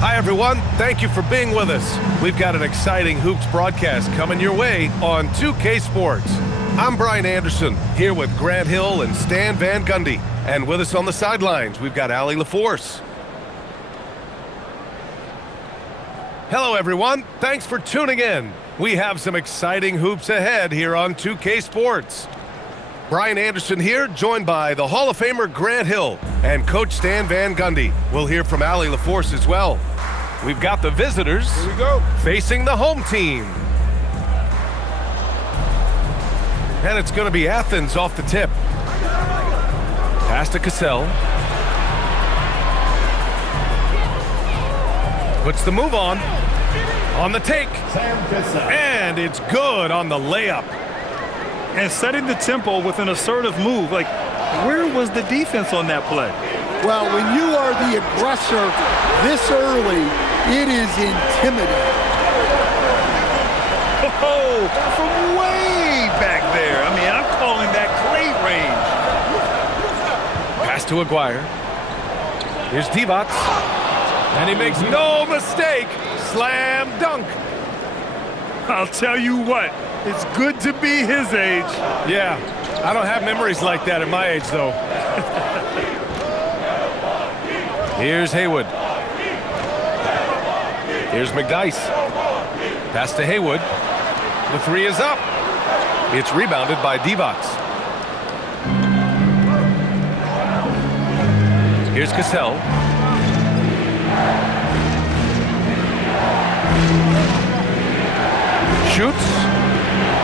Hi, everyone. Thank you for being with us. We've got an exciting Hoops broadcast coming your way on 2K Sports. I'm Brian Anderson, here with Grant Hill and Stan Van Gundy. And with us on the sidelines, we've got Allie LaForce. Hello, everyone. Thanks for tuning in. We have some exciting hoops ahead here on 2K Sports. Brian Anderson here, joined by the Hall of Famer Grant Hill and Coach Stan Van Gundy. We'll hear from Allie LaForce as well. We've got the visitors Here we go. facing the home team. And it's going to be Athens off the tip. Pass to Cassell. Puts the move on the take. And it's good on the layup. And setting the tempo with an assertive move. Like, where was the defense on that play? Well, when you are the aggressor this early, it is intimidating. Oh, from way back there. I mean, I'm calling that great range. Pass to Aguirre. Here's Divac. And he makes no mistake. Slam dunk. I'll tell you what, it's good to be his age. Yeah, I don't have memories like that at my age, though. Here's Haywood. Here's McDyess. Pass to Haywood. The three is up. It's rebounded by Divac. Here's Cassell. Shoots.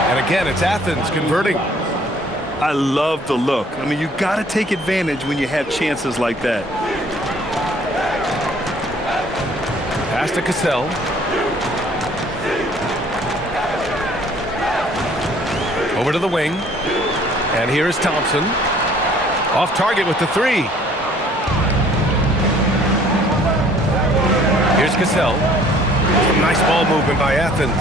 And again, it's Athens converting. I love the look. I mean, you got to take advantage when you have chances like that. Pass to Cassell. Over to the wing. And here is Thompson. Off target with the three. Here's Cassell. Some nice ball movement by Athens.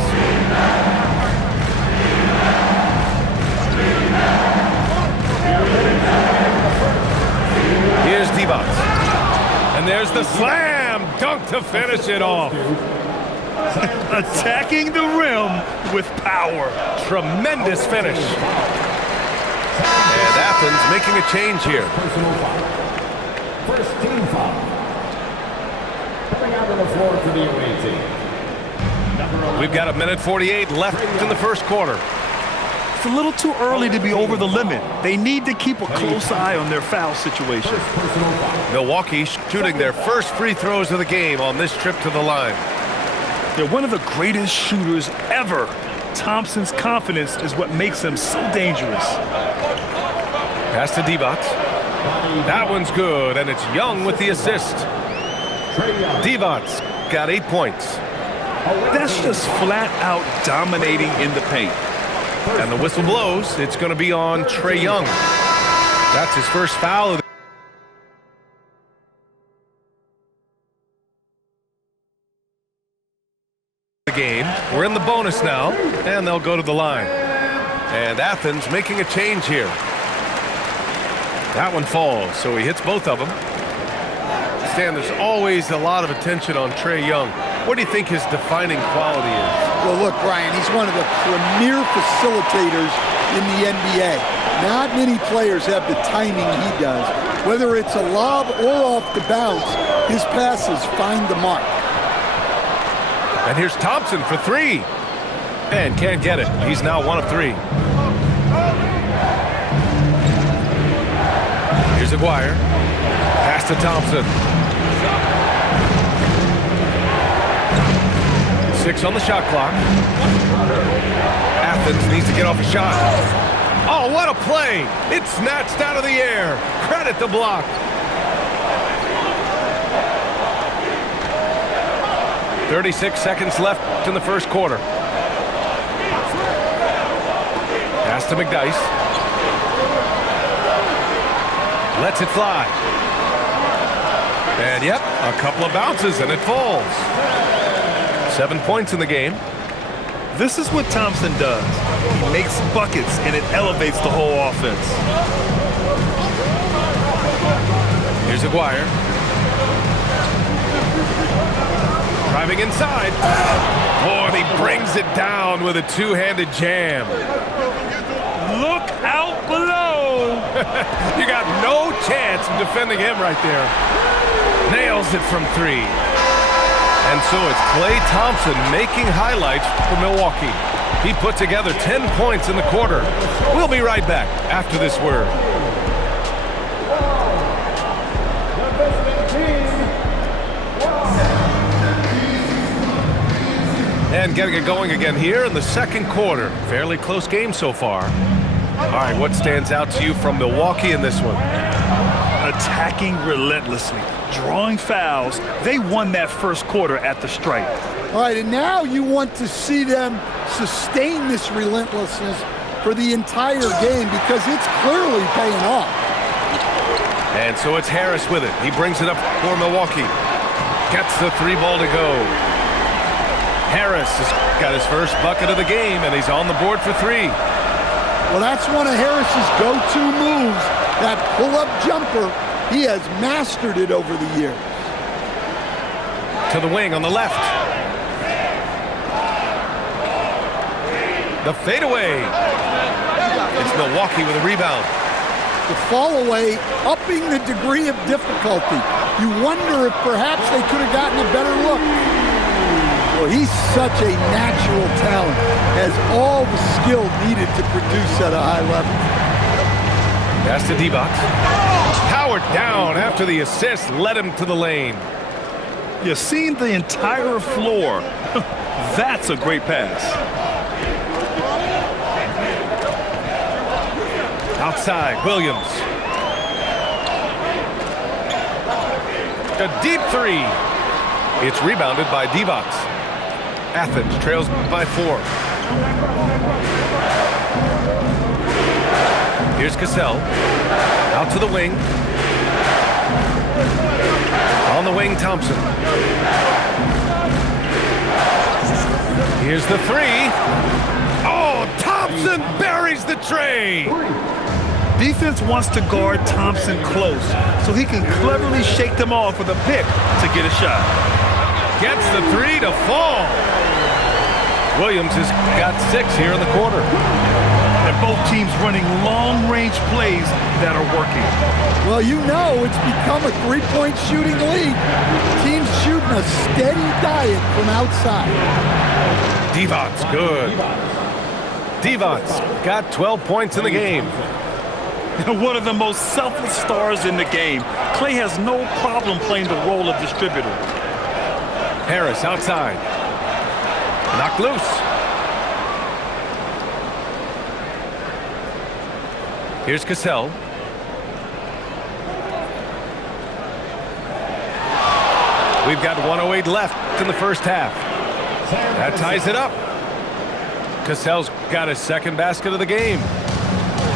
Here's Divac. And there's the slam dunk to finish it off. Attacking the rim with power. Tremendous finish. And Athens making a change here. First team foul. Coming out on the floor for the away team. We've got 1:48 left in the first quarter. It's a little too early to be over the limit. They need to keep a close eye on their foul situation. Milwaukee shooting their first free throws of the game on this trip to the line. They're one of the greatest shooters ever. Thompson's confidence is what makes him so dangerous. Pass to Divac. That one's good, and it's Young with the assist. Divac got 8 points. That's just flat out dominating in the paint. And the whistle blows. It's going to be on Trae Young. That's his first foul of the game. We're in the bonus now, and they'll go to the line. And Athens making a change here. That one falls, so he hits both of them. Stan, there's always a lot of attention on Trae Young. What do you think his defining quality is? Well, look, Brian, he's one of the premier facilitators in the NBA. Not many players have the timing he does. Whether it's a lob or off the bounce, his passes find the mark. And here's Thompson for three. And can't get it. He's now 1 of 3. Here's Aguirre. Pass to Thompson. 6 on the shot clock. Athens needs to get off a shot. Oh, what a play! It's snatched out of the air. Credit the block. .36 seconds left in the first quarter. Pass to McDyess. Lets it fly. And yep, a couple of bounces and it falls. 7 points in the game. This is what Thompson does. He makes buckets, and it elevates the whole offense. Here's Aguirre. Driving inside. Oh, and he brings it down with a two-handed jam. Look out below. You got no chance of defending him right there. Nails it from 3. And so it's Klay Thompson making highlights for Milwaukee. He put together 10 points in the quarter. We'll be right back after this word. And getting it going again here in the second quarter. Fairly close game so far. All right, what stands out to you from Milwaukee in this one? Attacking relentlessly, drawing fouls. They won that first quarter at the stripe. All right, and now you want to see them sustain this relentlessness for the entire game because it's clearly paying off. And so it's Harris with it. He brings it up for Milwaukee. Gets the 3 ball to go. Harris has got his first bucket of the game, and he's on the board for 3. Well, that's one of Harris's go-to moves, that pull-up jumper. He has mastered it over the years. To the wing on the left. The fadeaway. It's Milwaukee with a rebound. The fall away, upping the degree of difficulty. You wonder if perhaps they could have gotten a better look. Well, he's such a natural talent, has all the skill needed to produce at a high level. Pass to Divac. Powered down after the assist led him to the lane. You've seen the entire floor. That's a great pass. Outside, Williams. A deep 3. It's rebounded by Divac. Athens trails by 4. Here's Cassell. Out to the wing. On the wing, Thompson. Here's the 3. Oh, Thompson buries the tray. Defense wants to guard Thompson close so he can cleverly shake them off with a pick to get a shot. Gets the 3 to fall. Williams has got 6 here in the quarter. And both teams running long-range plays that are working. Well, you know it's become a three-point shooting league. Teams shooting a steady diet from outside. Divac's good. Divac's got 12 points in the game. One of the most selfless stars in the game. Klay has no problem playing the role of distributor. Harris outside. Knocked loose. Here's Cassell. We've got 1:08 left in the first half. That ties it up. Cassell's got his second basket of the game.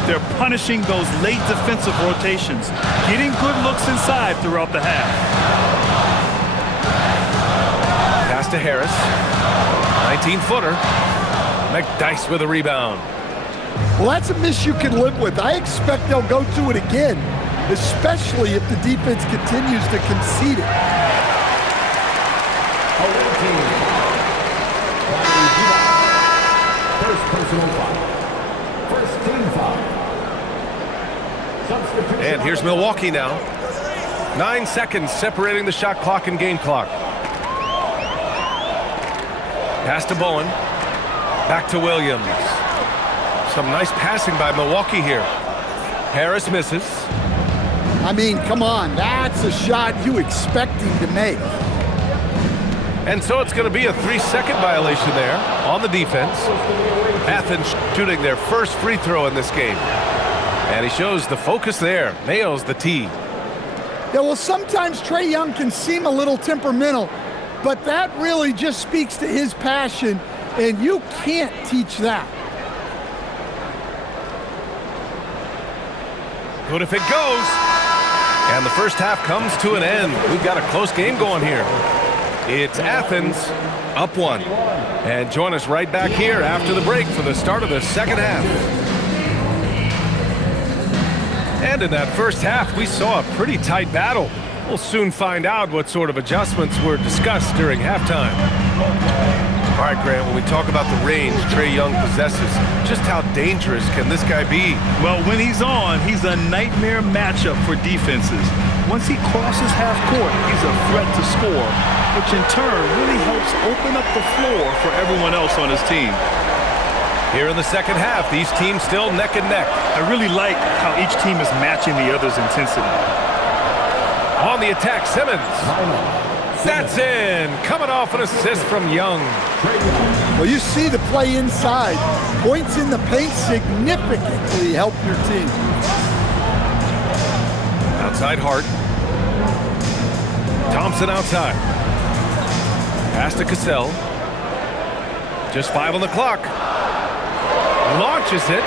They're punishing those late defensive rotations, getting good looks inside throughout the half. Pass to Harris. 19-footer. McDyess with a rebound. Well, that's a miss you can live with. I expect they'll go to it again, especially if the defense continues to concede it. First personal foul. First team foul. And here's Milwaukee now. 9 seconds separating the shot clock and game clock. Pass to Bowen. Back to Williams. Some nice passing by Milwaukee here. Harris misses. I mean, come on, that's a shot you expect him to make. And so it's going to be a 3-second violation there on the defense. Athens shooting their first free throw in this game. And he shows the focus there. Nails the tee. Yeah, well, sometimes Trae Young can seem a little temperamental, but that really just speaks to his passion, and you can't teach that. Good if it goes. And the first half comes to an end. We've got a close game going here. It's Athens up 1. And join us right back here after the break for the start of the second half. And in that first half, we saw a pretty tight battle. We'll soon find out what sort of adjustments were discussed during halftime. All right, Grant, when we talk about the range Trae Young possesses, just how dangerous can this guy be? Well, when he's on, he's a nightmare matchup for defenses. Once he crosses half court, he's a threat to score, which in turn really helps open up the floor for everyone else on his team. Here in the second half, these teams still neck and neck. I really like how each team is matching the other's intensity. On the attack, Simmons. That's in. Coming off an assist from Young. Well, you see the play inside. Points in the paint significantly help your team. Outside Hart. Thompson outside. Pass to Cassell. Just 5 on the clock. Launches it.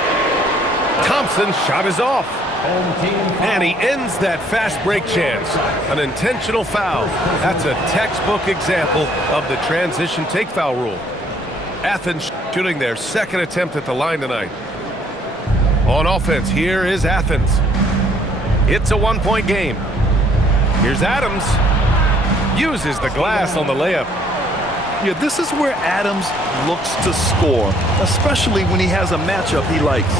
Thompson's shot is off. And he ends that fast break chance. An intentional foul. That's a textbook example of the transition take foul rule. Athens shooting their second attempt at the line tonight. On offense, here is Athens. It's a 1-point game. Here's Adams. Uses the glass on the layup. Yeah, this is where Adams looks to score, especially when he has a matchup he likes.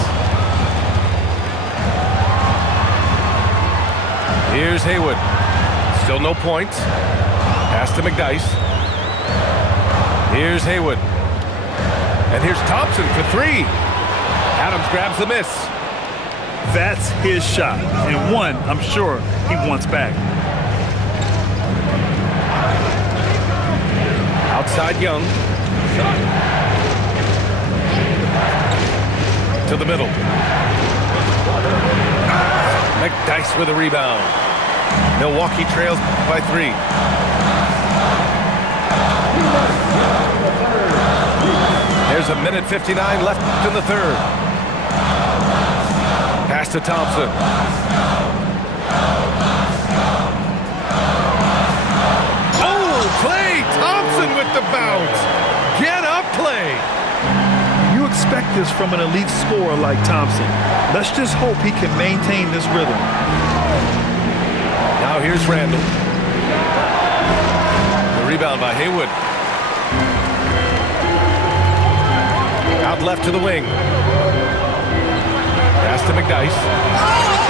Here's Haywood. Still no points. Pass to McDyess. Here's Haywood. And here's Thompson for 3. Adams grabs the miss. That's his shot, and one I'm sure he wants back. Outside Young. To the middle. McDyess with a rebound. Milwaukee trails by 3. There's a minute 59 left in the third. Pass to Thompson. Oh, Klay Thompson with the bounce. Get up, Klay. You expect this from an elite scorer like Thompson. Let's just hope he can maintain this rhythm. Now here's Randall. The rebound by Haywood. Out left to the wing. Pass to McDyess.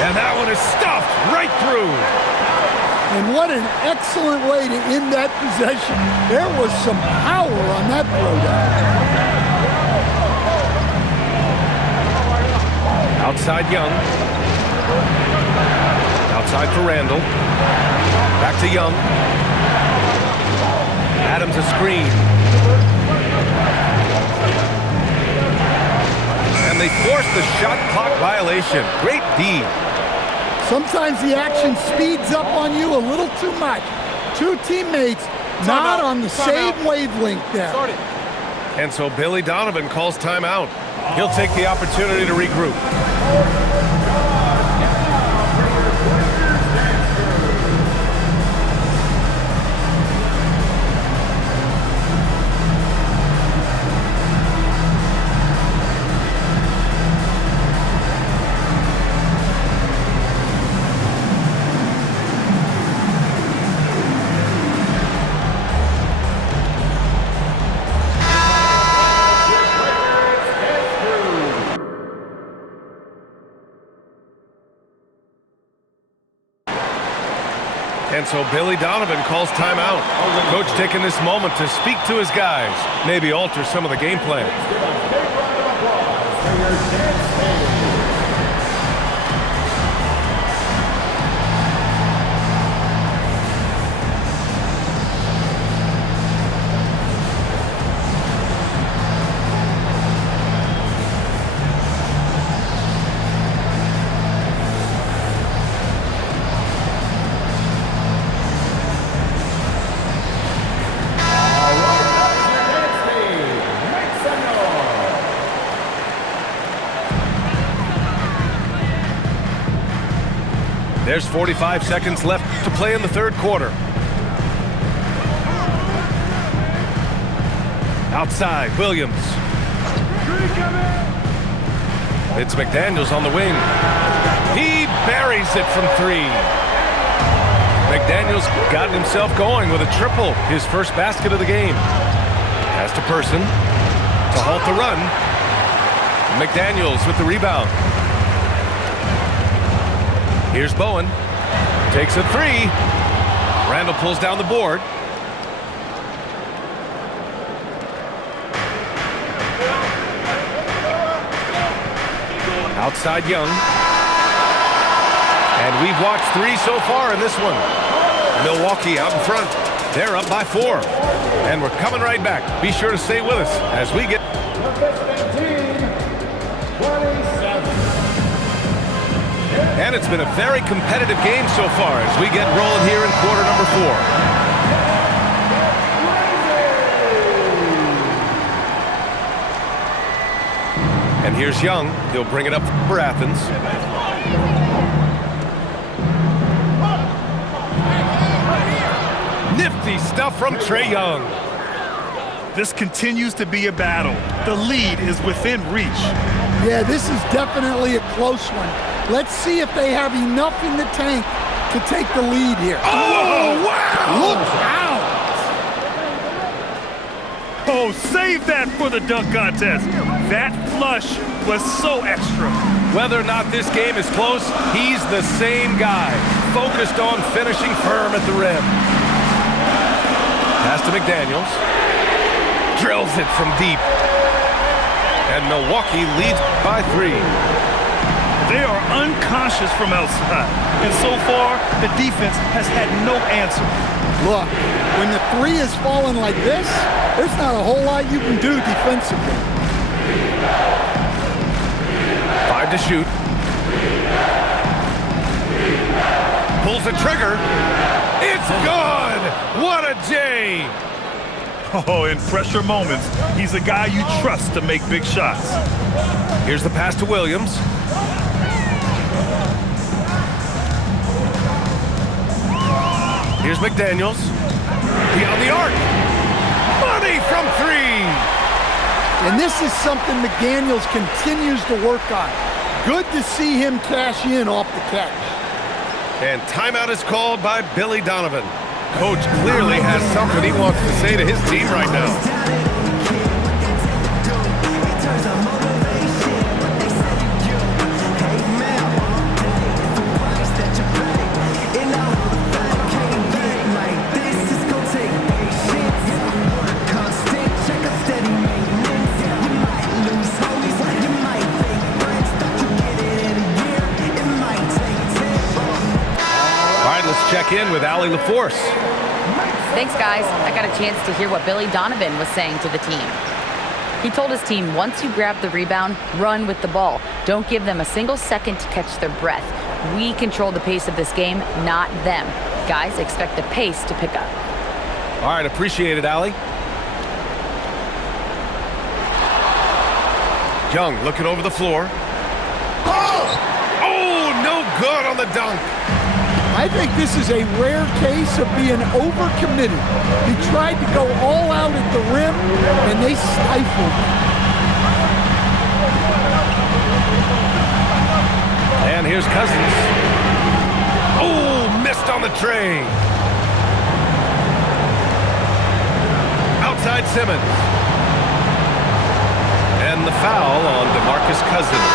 And that one is stuffed right through. And what an excellent way to end that possession. There was some power on that throwdown. Outside Young. Outside for Randall. Back to Young. Adams a screen. And they force the shot clock violation. Great D. Sometimes the action speeds up on you a little too much. 2 teammates not on the same wavelength there. And so Billy Donovan calls timeout. He'll take the opportunity to regroup. And so Billy Donovan calls timeout. Coach taking this moment to speak to his guys, maybe alter some of the game plan. There's 45 seconds left to play in the third quarter. Outside, Williams. It's McDaniels on the wing. He buries it from 3. McDaniels got himself going with a triple, his first basket of the game. Pass to Person to halt the run. McDaniels with the rebound. Here's Bowen. Takes a three. Randall pulls down the board. Outside Young. And we've watched three so far in this one. Milwaukee out in front. They're up by 4. And we're coming right back. Be sure to stay with us as we get... And it's been a very competitive game so far as we get rolling here in quarter number 4. And here's Young. He'll bring it up for Athens. Nifty stuff from Trae Young. This continues to be a battle. The lead is within reach. Yeah, this is definitely a close one. Let's see if they have enough in the tank to take the lead here. Oh, wow! Look out! Oh, save that for the dunk contest. That flush was so extra. Whether or not this game is close, he's the same guy, focused on finishing firm at the rim. Pass to McDaniels. Drills it from deep. And Milwaukee leads by 3. They are unconscious from outside. And so far, the defense has had no answer. Look, when the 3 is falling like this, there's not a whole lot you can do defensively. 5 to shoot. Pulls the trigger. It's good! What a J! Oh, in pressure moments, he's a guy you trust to make big shots. Here's the pass to Williams. Here's McDaniels. Beyond the arc. Money from 3! And this is something McDaniels continues to work on. Good to see him cash in off the catch. And timeout is called by Billy Donovan. Coach clearly has something he wants to say to his team right now. Check in with Allie LaForce. Thanks, guys. I got a chance to hear what Billy Donovan was saying to the team. He told his team, once you grab the rebound, run with the ball. Don't give them a single second to catch their breath. We control the pace of this game, not them. Guys, expect the pace to pick up. All right, appreciate it, Allie. Young looking over the floor. Oh, no good on the dunk. I think this is a rare case of being overcommitted. He tried to go all out at the rim, and they stifled. And here's Cousins. Oh, missed on the tray. Outside Simmons. And the foul on DeMarcus Cousins.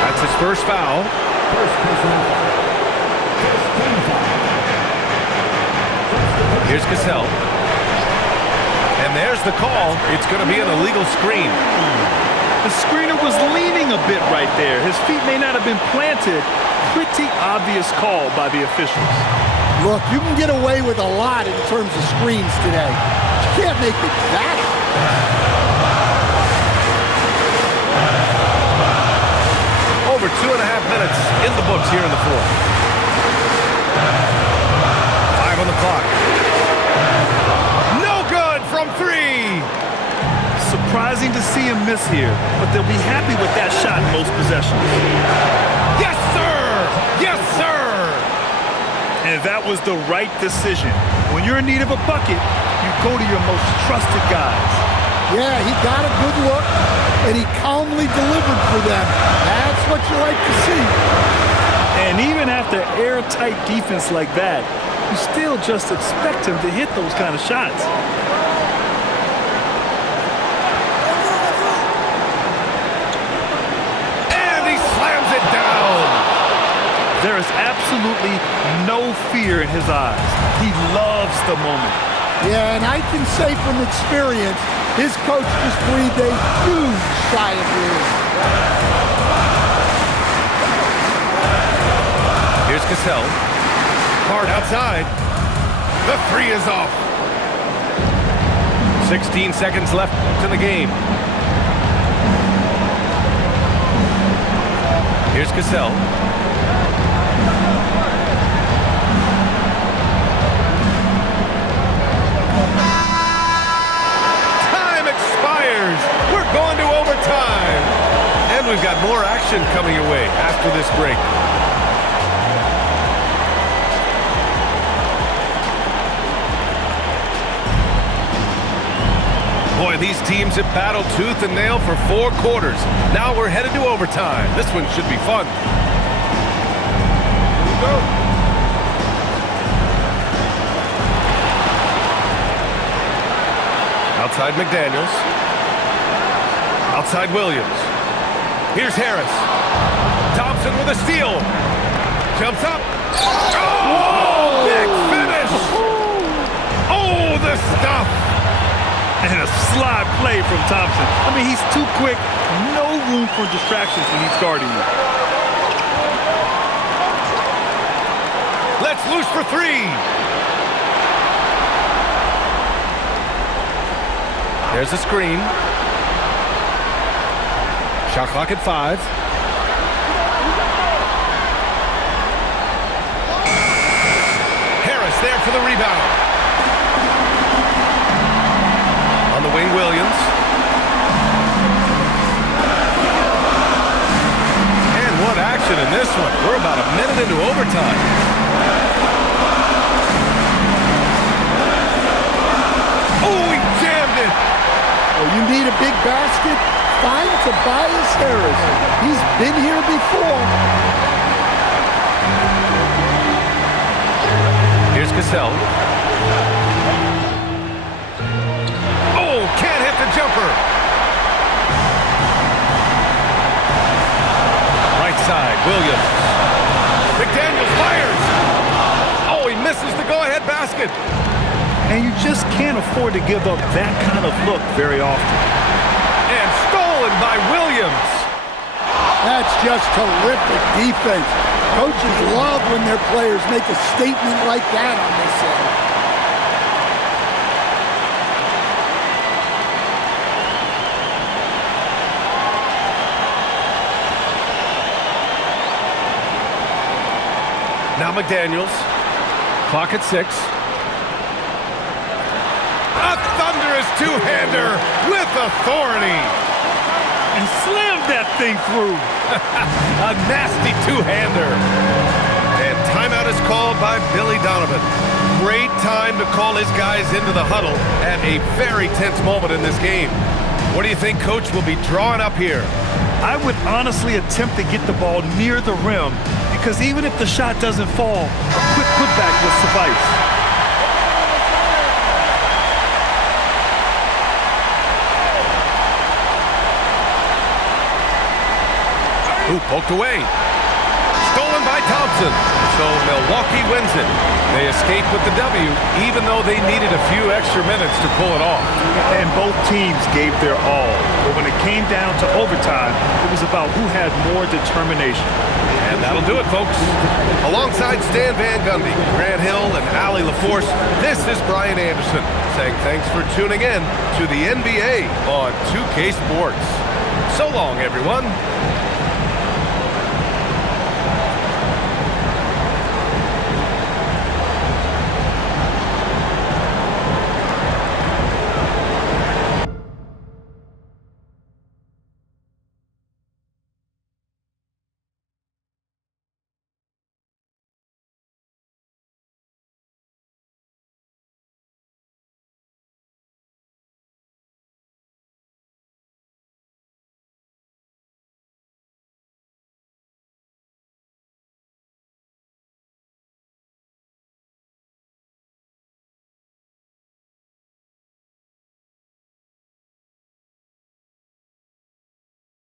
That's his first foul. Here's Cassell. And there's the call. It's going to be an illegal screen. The screener was leaning a bit right there. His feet may not have been planted. Pretty obvious call by the officials. Look, you can get away with a lot in terms of screens today. You can't make it that. Over 2.5 minutes in the books here in the fourth. 5 on the clock. No good from 3. Surprising to see him miss here, but they'll be happy with that shot in most possessions. Yes, sir! Yes, sir! And that was the right decision. When you're in need of a bucket, you go to your most trusted guys. Yeah, he got a good look, and he calmly delivered for them. That's what you like to see. And even after airtight defense like that, you still just expect him to hit those kind of shots. And he slams it down. There is absolutely no fear in his eyes. He loves the moment. Yeah, and I can say from experience, his coach just breathed a huge sigh of relief. Here's Cassell. Hard outside. The three is off. 16 seconds left in the game. Here's Cassell. Time expires. We're going to overtime. And we've got more action coming your way after this break. Boy, these teams have battled tooth and nail for 4 quarters. Now we're headed to overtime. This one should be fun. Here we go. Outside McDaniels. Outside Williams. Here's Harris. Thompson with a steal. Jumps up. Oh, big finish. Oh, the stuff. And a slide play from Thompson. I mean, he's too quick. No room for distractions when he's guarding you. Let's loose for 3. There's a screen. Shot clock at 5. Harris there for the rebound. On the wing, Williams. And what action in this one. We're about a minute into overtime. Oh, he jammed it. Oh, you need a big basket? Find Tobias Harris. He's been here before. Here's Cassell. Can't hit the jumper. Right side, Williams. McDaniels fires. Oh, he misses the go-ahead basket. And you just can't afford to give up that kind of look very often. And stolen by Williams. That's just terrific defense. Coaches love when their players make a statement like that on this end. Now McDaniels. Clock at 6. A thunderous two-hander with authority. And slammed that thing through. A nasty two-hander. And timeout is called by Billy Donovan. Great time to call his guys into the huddle at a very tense moment in this game. What do you think Coach will be drawing up here? I would honestly attempt to get the ball near the rim, because even if the shot doesn't fall, a quick putback will suffice. Ooh, poked away. Stolen by Thompson. So Milwaukee wins it. They escape with the W, even though they needed a few extra minutes to pull it off. And both teams gave their all. But when it came down to overtime, it was about who had more determination. And that'll do it, folks. Alongside Stan Van Gundy, Grant Hill, and Allie LaForce, this is Brian Anderson saying thanks for tuning in to the NBA on 2K Sports. So long, everyone.